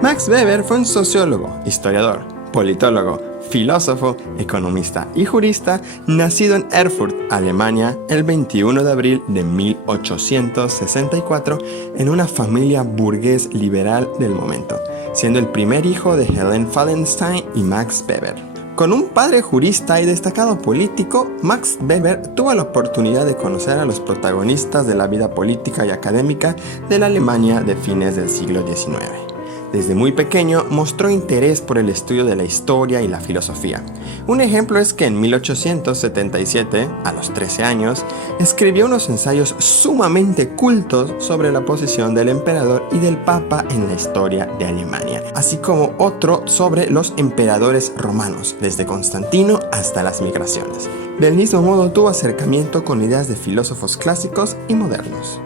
Max Weber fue un sociólogo, historiador, politólogo, filósofo, economista y jurista, nacido en Erfurt, Alemania, el 21 de abril de 1864, en una familia burgués liberal del momento, siendo el primer hijo de Helen Fallenstein y Max Weber. Con un padre jurista y destacado político, Max Weber tuvo la oportunidad de conocer a los protagonistas de la vida política y académica de la Alemania de fines del siglo XIX. Desde muy pequeño mostró interés por el estudio de la historia y la filosofía. Un ejemplo es que en 1877, a los 13 años, escribió unos ensayos sumamente cultos sobre la posición del emperador y del papa en la historia de Alemania, así como otro sobre los emperadores romanos, desde Constantino hasta las migraciones. Del mismo modo tuvo acercamiento con ideas de filósofos clásicos y modernos.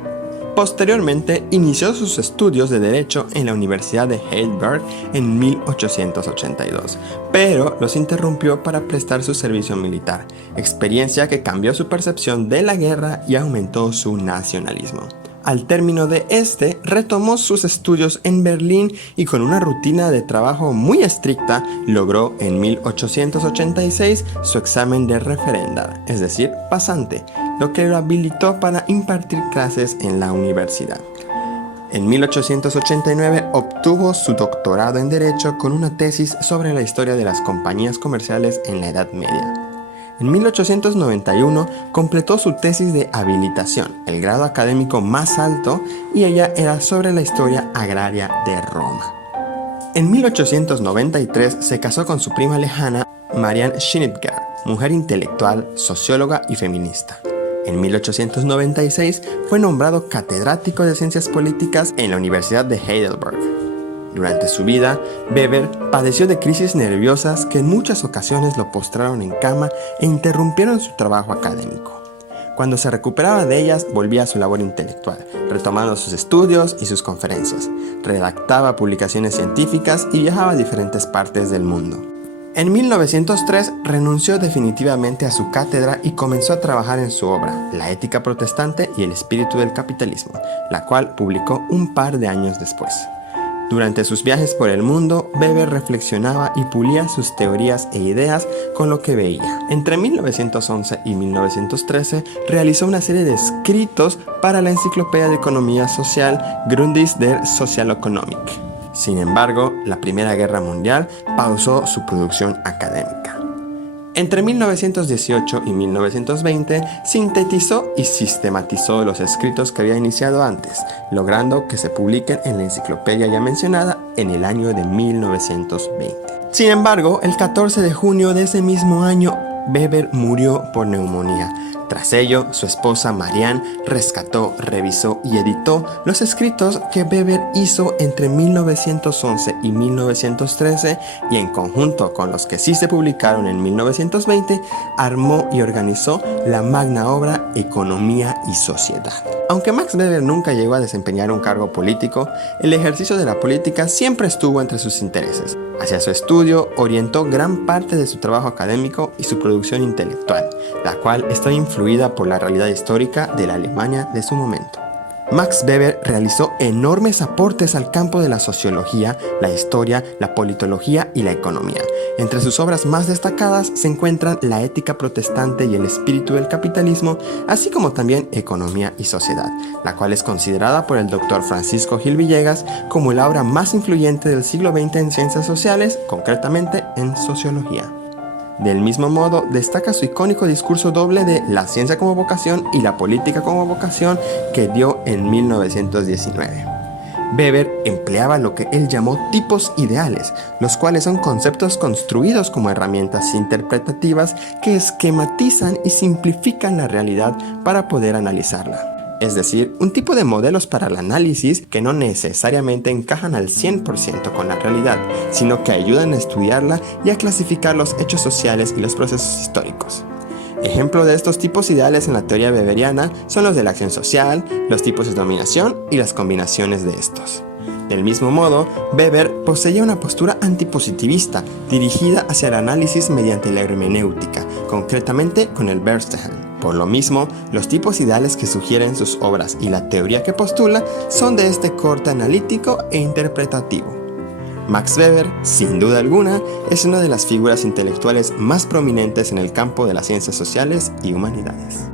Posteriormente, inició sus estudios de Derecho en la Universidad de Heidelberg en 1882, pero los interrumpió para prestar su servicio militar, experiencia que cambió su percepción de la guerra y aumentó su nacionalismo. Al término de este, retomó sus estudios en Berlín y con una rutina de trabajo muy estricta, logró en 1886 su examen de referendar, es decir, pasante, lo que lo habilitó para impartir clases en la universidad. En 1889 obtuvo su doctorado en Derecho con una tesis sobre la historia de las compañías comerciales en la Edad Media. En 1891 completó su tesis de habilitación, el grado académico más alto, y ella era sobre la historia agraria de Roma. En 1893 se casó con su prima lejana, Marianne Schnitger, mujer intelectual, socióloga y feminista. En 1896 fue nombrado catedrático de Ciencias Políticas en la Universidad de Heidelberg. Durante su vida, Weber padeció de crisis nerviosas que en muchas ocasiones lo postraron en cama e interrumpieron su trabajo académico. Cuando se recuperaba de ellas, volvía a su labor intelectual, retomando sus estudios y sus conferencias. Redactaba publicaciones científicas y viajaba a diferentes partes del mundo. En 1903 renunció definitivamente a su cátedra y comenzó a trabajar en su obra, La ética protestante y el espíritu del capitalismo, la cual publicó un par de años después. Durante sus viajes por el mundo, Weber reflexionaba y pulía sus teorías e ideas con lo que veía. Entre 1911 y 1913 realizó una serie de escritos para la Enciclopedia de Economía Social Grundrisse der Sozialökonomik. Sin embargo, la Primera Guerra Mundial pausó su producción académica. Entre 1918 y 1920 sintetizó y sistematizó los escritos que había iniciado antes, logrando que se publiquen en la enciclopedia ya mencionada en el año de 1920. Sin embargo, el 14 de junio de ese mismo año, Weber murió por neumonía. Tras ello, su esposa Marianne rescató, revisó y editó los escritos que Weber hizo entre 1911 y 1913 y en conjunto con los que sí se publicaron en 1920, armó y organizó la magna obra Economía y Sociedad. Aunque Max Weber nunca llegó a desempeñar un cargo político, el ejercicio de la política siempre estuvo entre sus intereses. Hacia su estudio orientó gran parte de su trabajo académico y su producción intelectual, la cual está influida por la realidad histórica de la Alemania de su momento. Max Weber realizó enormes aportes al campo de la sociología, la historia, la politología y la economía. Entre sus obras más destacadas se encuentran La ética protestante y el espíritu del capitalismo, así como también Economía y Sociedad, la cual es considerada por el Dr. Francisco Gil Villegas como la obra más influyente del siglo XX en ciencias sociales, concretamente en sociología. Del mismo modo, destaca su icónico discurso doble de La ciencia como vocación y la política como vocación que dio en 1919. Weber empleaba lo que él llamó tipos ideales, los cuales son conceptos construidos como herramientas interpretativas que esquematizan y simplifican la realidad para poder analizarla. Es decir, un tipo de modelos para el análisis que no necesariamente encajan al 100% con la realidad, sino que ayudan a estudiarla y a clasificar los hechos sociales y los procesos históricos. Ejemplo de estos tipos ideales en la teoría weberiana son los de la acción social, los tipos de dominación y las combinaciones de estos. Del mismo modo, Weber poseía una postura antipositivista dirigida hacia el análisis mediante la hermenéutica, concretamente con el Verstehen. Por lo mismo, los tipos ideales que sugieren sus obras y la teoría que postula son de este corte analítico e interpretativo. Max Weber, sin duda alguna, es una de las figuras intelectuales más prominentes en el campo de las ciencias sociales y humanidades.